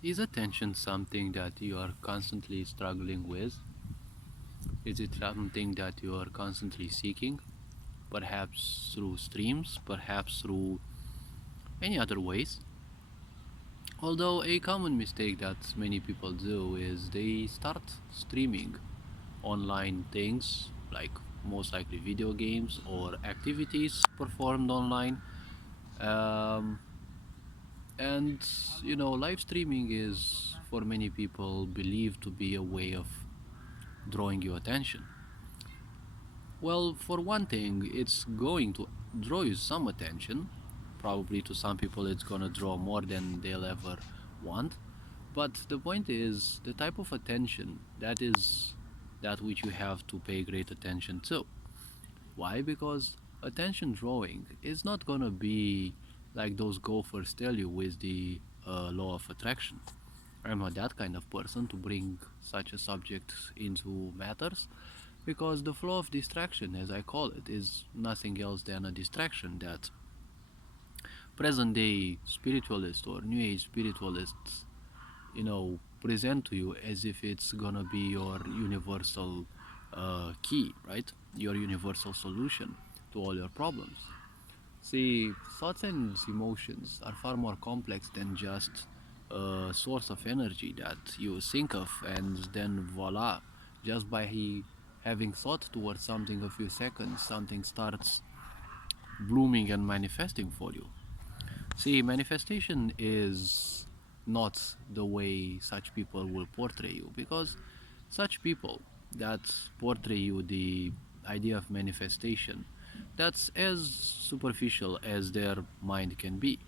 Is attention something that you are constantly struggling with? Is it something that you are constantly seeking? Perhaps through streams, perhaps through any other ways? Although a common mistake that many people do is they start streaming online things like most likely video games or activities performed online. Um, and live streaming is for many people believed to be a way of drawing your attention. Well, for one thing, it's going to draw you some attention. Probably to some people, it's gonna draw more than they'll ever want. But the point is, the type of attention that is that which you have to pay great attention to. Why? Because attention drawing is not gonna be like those gophers tell you with the law of attraction. I'm not that kind of person to bring such a subject into matters, because the flow of distraction, as I call it, is nothing else than a distraction that present day spiritualists or new age spiritualists, present to you as if it's gonna be your universal key, right? Your universal solution to all your problems. See, thoughts and emotions are far more complex than just a source of energy that you think of and then voila, just by having thought towards something a few seconds, something starts blooming and manifesting for you. See, manifestation is not the way such people will portray you, because such people that portray you the idea of manifestation, that's as superficial as their mind can be.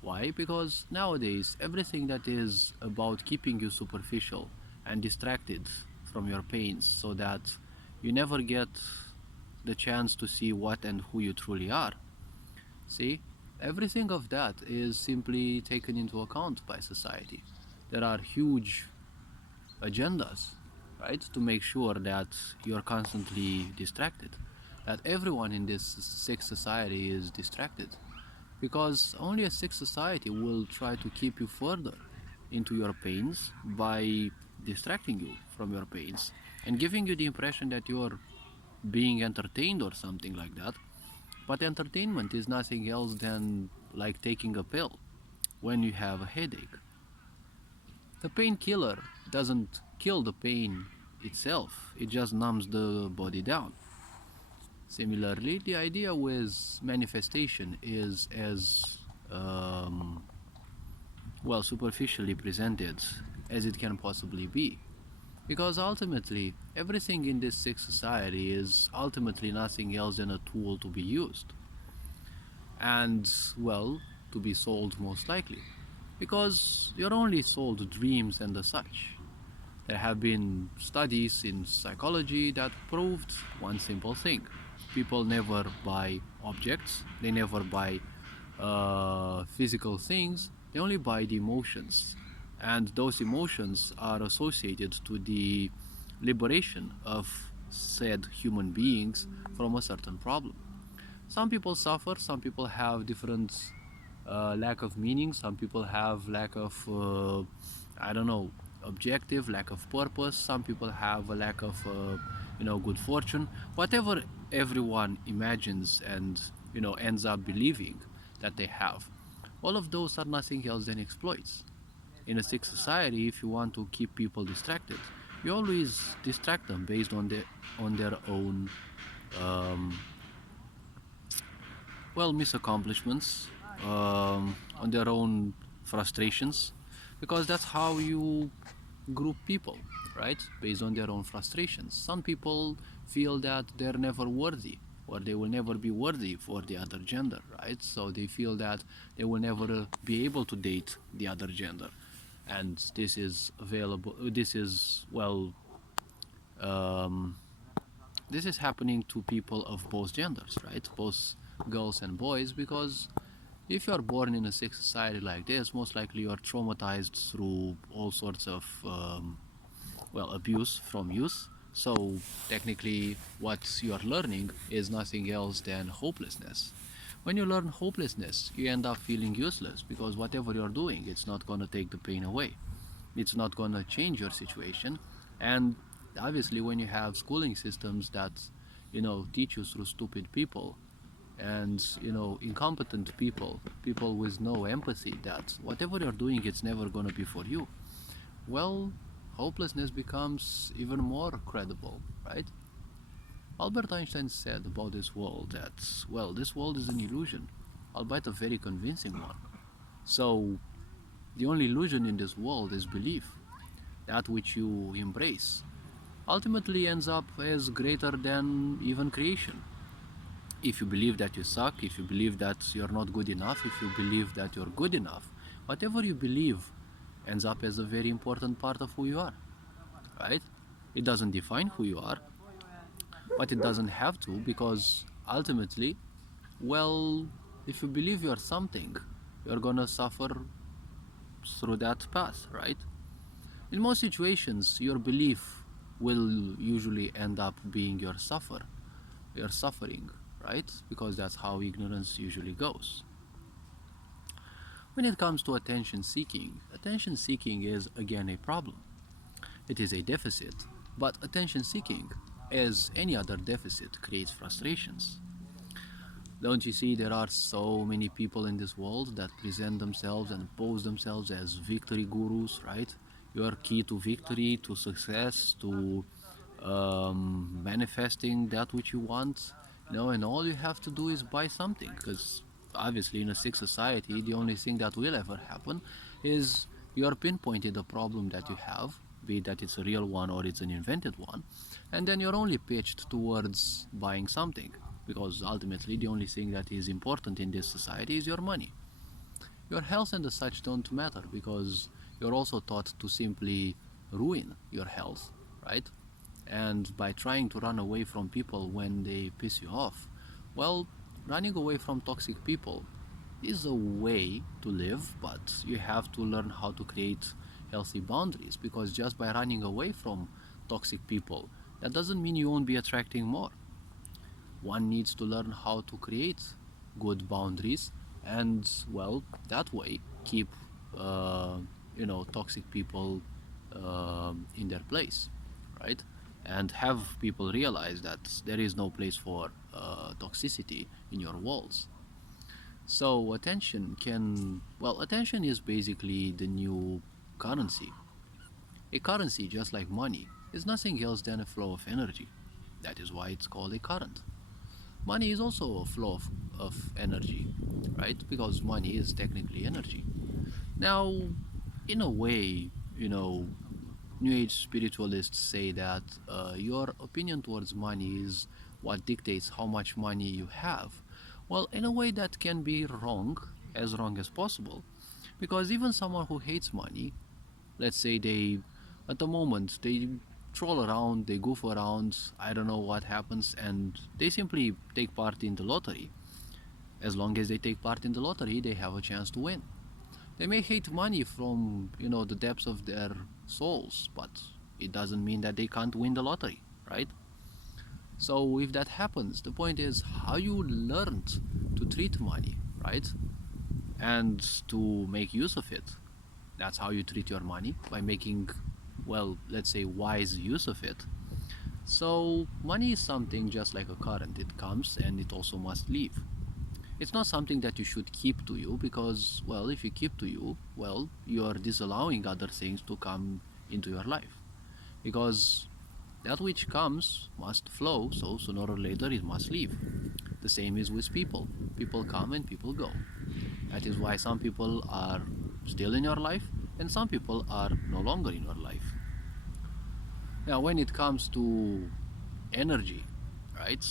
Why? Because nowadays everything that is about keeping you superficial and distracted from your pains so that you never get the chance to see what and who you truly are. See, everything of that is simply taken into account by society. There are huge agendas, right, to make sure that you're constantly distracted, that everyone in this sick society is distracted, because only a sick society will try to keep you further into your pains by distracting you from your pains and giving you the impression that you're being entertained or something like that. But entertainment is nothing else than like taking a pill when you have a headache. The painkiller doesn't kill the pain itself, it just numbs the body down. Similarly, the idea with manifestation is as superficially presented as it can possibly be. Because ultimately, everything in this sick society is ultimately nothing else than a tool to be used. And, well, to be sold most likely. Because you're only sold dreams and the such. There have been studies in psychology that proved one simple thing: people never buy objects, they never buy physical things, they only buy the emotions. And those emotions are associated to the liberation of said human beings from a certain problem. Some people suffer, some people have different lack of meaning, some people have lack of, I don't know, objective, lack of purpose, some people have a lack of, good fortune. Whatever everyone imagines and, ends up believing that they have, all of those are nothing else than exploits. In a sick society, if you want to keep people distracted, you always distract them based on their own misaccomplishments, on their own frustrations, because that's how you group people, right? Based on their own frustrations. Some people feel that they're never worthy, or they will never be worthy for the other gender, right? So they feel that they will never be able to date the other gender. And this is available, um, this is happening to people of both genders, right? Both girls and boys, because if you're born in a sick society like this, most likely you're traumatized through all sorts of abuse from youth. So technically, what you're learning is nothing else than hopelessness, When you learn hopelessness, you end up feeling useless because whatever you're doing, it's not going to take the pain away. It's not going to change your situation. And obviously, when you have schooling systems that, teach you through stupid people and, incompetent people, people with no empathy, that whatever you're doing, it's never going to be for you, well, hopelessness becomes even more credible, right? Albert Einstein said about this world that, well, this world is an illusion, albeit a very convincing one. So, the only illusion in this world is belief. That which you embrace ultimately ends up as greater than even creation. If you believe that you suck, if you believe that you're not good enough, if you believe that you're good enough, whatever you believe ends up as a very important part of who you are, right? It doesn't define who you are, but it doesn't have to, because ultimately, well, if you believe you're something, you're gonna suffer through that path, right? In most situations, your belief will usually end up being your suffering, right? Because that's how ignorance usually goes. When it comes to attention seeking is again a problem. It is a deficit, but attention seeking, as any other deficit, creates frustrations. Don't you see there are so many people in this world that present themselves and pose themselves as victory gurus, right? Your key to victory, to success, to manifesting that which you want, and all you have to do is buy something, because obviously in a sick society, the only thing that will ever happen is you are pinpointed a problem that you have, be it that it's a real one or it's an invented one, and then you're only pitched towards buying something, because ultimately the only thing that is important in this society is your money. Your health and the such don't matter, because you're also taught to simply ruin your health, right? And by trying to run away from people when they piss you off, well, running away from toxic people is a way to live, but you have to learn how to create healthy boundaries, because just by running away from toxic people, that doesn't mean you won't be attracting more. One needs to learn how to create good boundaries and, well, that way keep uh, toxic people in their place, right? And have people realize that there is no place for toxicity in your walls. So attention is basically the new currency. A currency, just like money, is nothing else than a flow of energy. That is why it's called a current. Money is also a flow of energy, right? Because money is technically energy. Now, in a way, New Age spiritualists say that your opinion towards money is what dictates how much money you have. Well, in a way, that can be wrong as possible, because even someone who hates money, let's say at the moment, they troll around, they goof around, I don't know what happens, and they simply take part in the lottery. As long as they take part in the lottery, they have a chance to win. They may hate money from, the depths of their souls, but it doesn't mean that they can't win the lottery, right? So if that happens, the point is how you learned to treat money, right? And to make use of it. That's how you treat your money, by making, well, let's say, wise use of it. So money is something just like a current. It comes and it also must leave. It's not something that you should keep to you, because, well, if you keep to you, well, you are disallowing other things to come into your life. Because that which comes must flow, so sooner or later it must leave. The same is with people. People come and people go. That is why some people are still in your life and some people are no longer in your life. Now, when it comes to energy, right,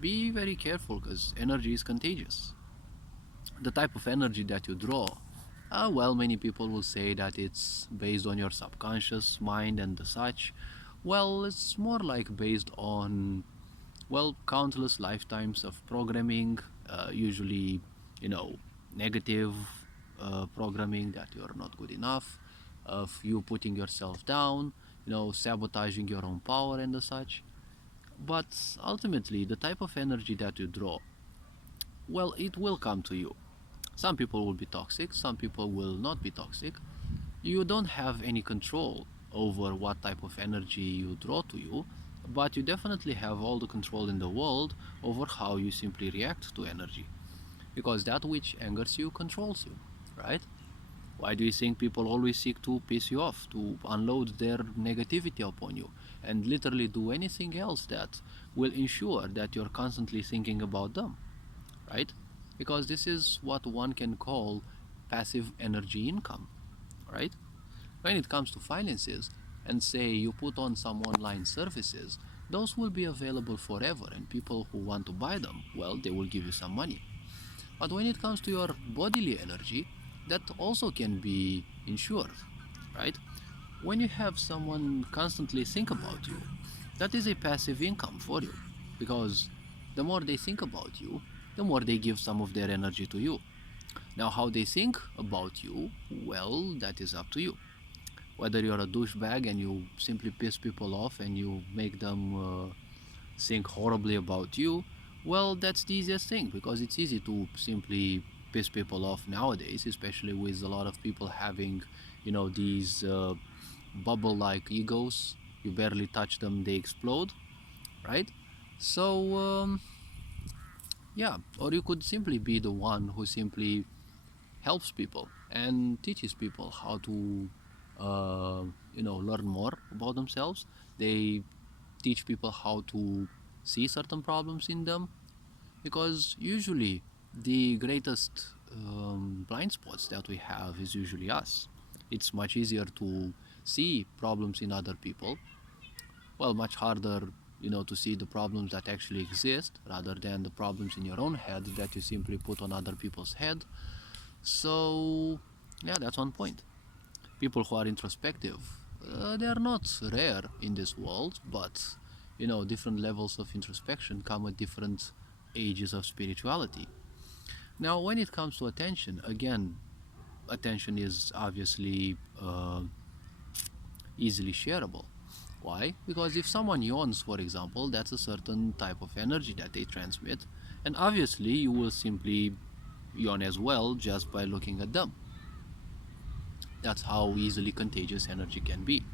be very careful, because energy is contagious. The type of energy that you draw, well, many people will say that it's based on your subconscious mind and the such. Well, it's more like based on, well, countless lifetimes of programming, usually, negative programming, that you're not good enough, of you putting yourself down, sabotaging your own power and the such. But ultimately, the type of energy that you draw, well, it will come to you. Some people will be toxic, some people will not be toxic. You don't have any control over what type of energy you draw to you, but you definitely have all the control in the world over how you simply react to energy. Because that which angers you controls you, right? Why do you think people always seek to piss you off, to unload their negativity upon you, and literally do anything else that will ensure that you're constantly thinking about them, right? Because this is what one can call passive energy income, right? When it comes to finances, and say you put on some online services, those will be available forever, and people who want to buy them, well, they will give you some money. But when it comes to your bodily energy, that also can be insured, right? When you have someone constantly think about you, that is a passive income for you, because the more they think about you, the more they give some of their energy to you. Now, how they think about you, well, that is up to you. Whether you're a douchebag and you simply piss people off and you make them think horribly about you, well, that's the easiest thing, because it's easy to simply piss people off nowadays, especially with a lot of people having, these bubble-like egos. You barely touch them, they explode, right? So, yeah, or you could simply be the one who simply helps people and teaches people how to, uh, learn more about themselves. They teach people how to see certain problems in them, because usually the greatest blind spots that we have is usually us. It's much easier to see problems in other people, well, much harder, to see the problems that actually exist rather than the problems in your own head that you simply put on other people's head. So, yeah, that's one point. People who are introspective, they are not rare in this world, but different levels of introspection come at different ages of spirituality. Now, when it comes to attention, again, attention is obviously easily shareable. Why? Because if someone yawns, for example, that's a certain type of energy that they transmit, and obviously you will simply yawn as well just by looking at them. That's how easily contagious energy can be.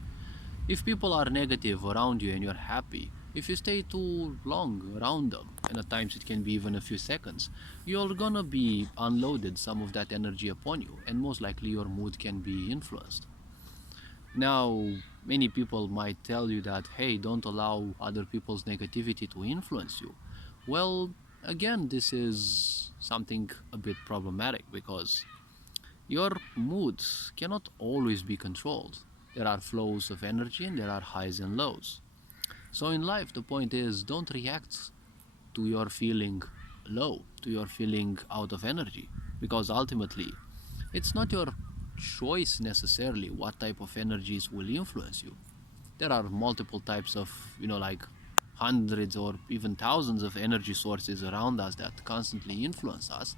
If people are negative around you and you're happy, if you stay too long around them, and at times it can be even a few seconds, you're gonna be unloaded some of that energy upon you, and most likely your mood can be influenced. Now, many people might tell you that, hey, don't allow other people's negativity to influence you. Well, again, this is something a bit problematic, because your moods cannot always be controlled. There are flows of energy and there are highs and lows. So in life, the point is, don't react to your feeling low, to your feeling out of energy, because ultimately, it's not your choice necessarily what type of energies will influence you. There are multiple types of, like hundreds or even thousands of energy sources around us that constantly influence us.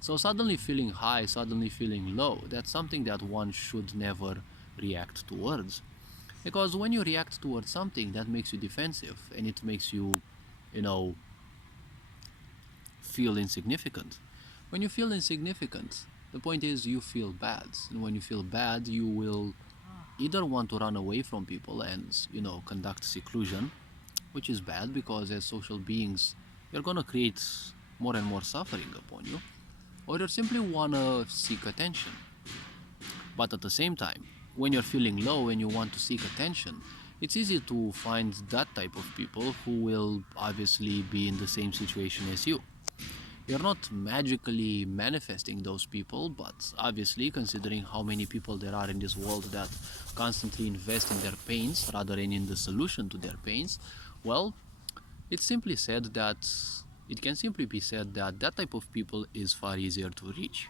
So suddenly feeling high, suddenly feeling low, that's something that one should never react towards. Because when you react towards something, that makes you defensive, and it makes you, you know, feel insignificant. When you feel insignificant, the point is you feel bad. And when you feel bad, you will either want to run away from people and, conduct seclusion, which is bad, because as social beings, you're gonna create more and more suffering upon you, or you simply wanna seek attention. But at the same time, when you're feeling low and you want to seek attention, it's easy to find that type of people who will obviously be in the same situation as you. You're not magically manifesting those people, but obviously, considering how many people there are in this world that constantly invest in their pains rather than in the solution to their pains, well, it's simply said that it can simply be said that that type of people is far easier to reach.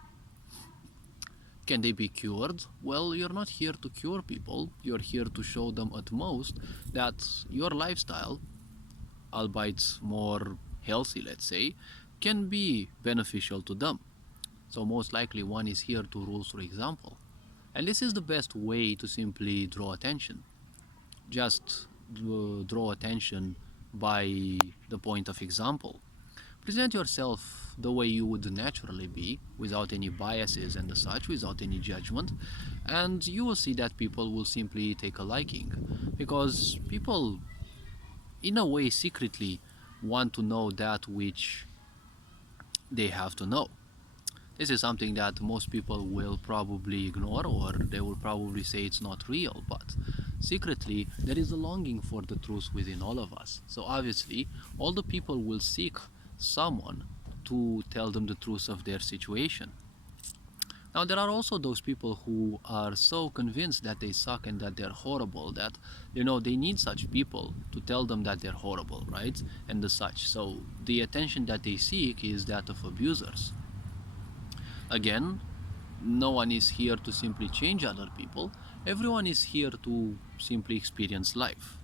Can they be cured? Well, you're not here to cure people. You're here to show them at most that your lifestyle, albeit more healthy, let's say, can be beneficial to them. So most likely one is here to rule through example. And this is the best way to simply draw attention. Just draw attention by the point of example. Present yourself the way you would naturally be, without any biases and such, without any judgment, and you will see that people will simply take a liking, because people, in a way, secretly want to know that which they have to know. This is something that most people will probably ignore, or they will probably say it's not real, but secretly there is a longing for the truth within all of us. So obviously all the people will seek someone to tell them the truth of their situation. Now there are also those people who are so convinced that they suck and that they're horrible that, they need such people to tell them that they're horrible, right? And the such. So the attention that they seek is that of abusers. Again, no one is here to simply change other people. Everyone is here to simply experience life.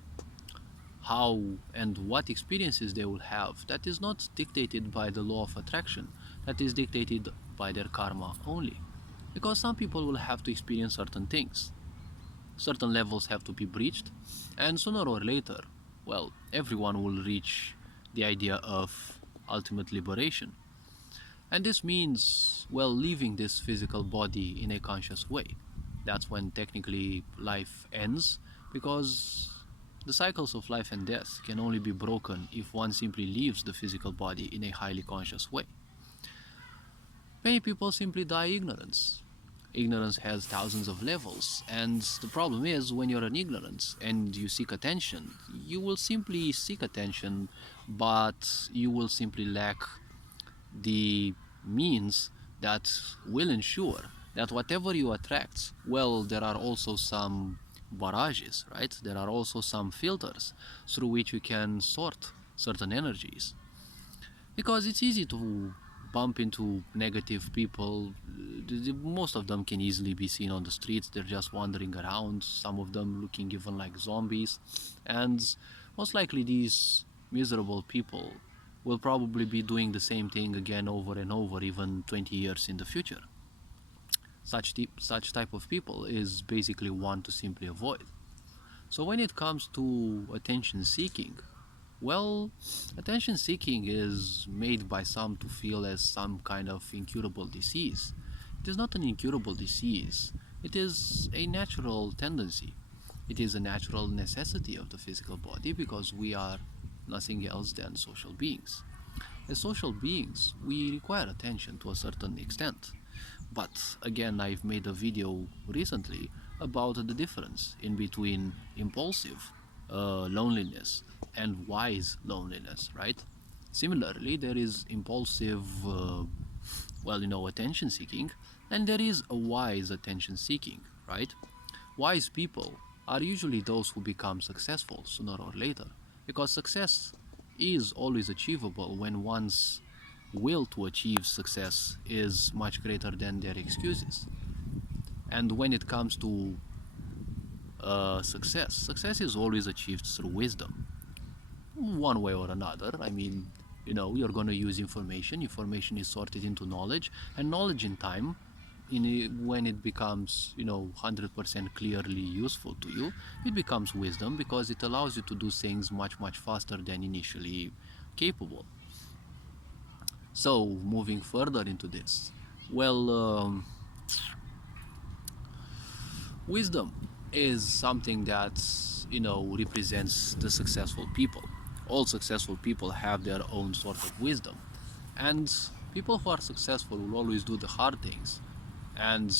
How and what experiences they will have, that is not dictated by the law of attraction. That is dictated by their karma only. Because some people will have to experience certain things. Certain levels have to be breached, and sooner or later, well, everyone will reach the idea of ultimate liberation. And this means, well, leaving this physical body in a conscious way. That's when technically life ends, because the cycles of life and death can only be broken if one simply leaves the physical body in a highly conscious way. Many people simply die ignorance. Ignorance has thousands of levels, and the problem is, when you're in ignorance and you seek attention, you will simply seek attention, but you will simply lack the means that will ensure that whatever you attract, well, there are also some barrages, right? There are also some filters through which you can sort certain energies. Because it's easy to bump into negative people. Most of them can easily be seen on the streets. They're just wandering around, some of them looking even like zombies. And most likely these miserable people will probably be doing the same thing again over and over, even 20 years in the future. Such type of people is basically one to simply avoid. So when it comes to attention seeking, well, attention seeking is made by some to feel as some kind of incurable disease. It is not an incurable disease. It is a natural tendency. It is a natural necessity of the physical body, because we are nothing else than social beings. As social beings, we require attention to a certain extent. But again, I've made a video recently about the difference in between impulsive loneliness and wise loneliness, right? Similarly, there is impulsive, attention seeking, and there is a wise attention seeking, right? Wise people are usually those who become successful sooner or later, because success is always achievable when one's will to achieve success is much greater than their excuses. And when it comes to success is always achieved through wisdom, one way or another. I mean, you're going to use information. Information is sorted into knowledge, and knowledge in time, when it becomes 100% clearly useful to you, it becomes wisdom, because it allows you to do things much faster than initially capable. So moving further into this, well, wisdom is something that represents the successful people. All successful people have their own sort of wisdom, and people who are successful will always do the hard things, and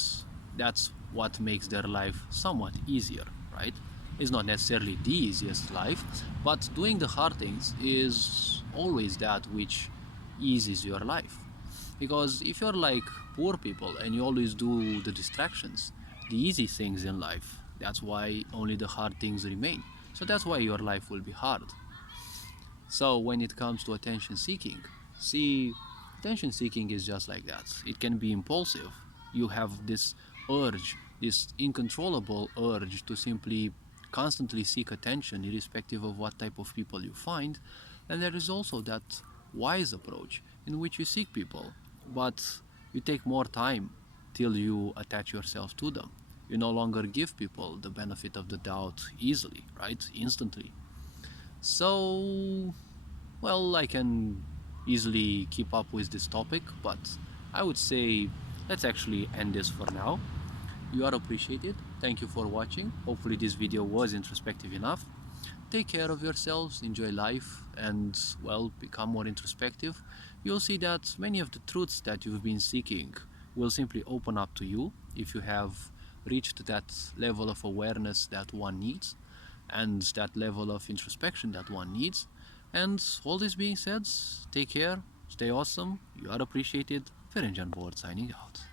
that's what makes their life somewhat easier, right? It's not necessarily the easiest life, but doing the hard things is always that which eases your life. Because if you're like poor people and you always do the distractions, the easy things in life, that's why only the hard things remain. So that's why your life will be hard. So when it comes to attention seeking, see, attention seeking is just like that. It can be impulsive. You have this urge, this uncontrollable urge to simply constantly seek attention, irrespective of what type of people you find. And there is also that wise approach in which you seek people, but you take more time till you attach yourself to them. You no longer give people the benefit of the doubt easily, right? Instantly. So, well, I can, easily keep up with this topic, but I would say let's actually end this for now. You are appreciated. Thank you for watching. Hopefully this video was introspective enough. Take care of yourselves, enjoy life, and, well, become more introspective. You'll see that many of the truths that you've been seeking will simply open up to you if you have reached that level of awareness that one needs and that level of introspection that one needs. And all this being said, take care, stay awesome, you are appreciated. Ferencan Board signing out.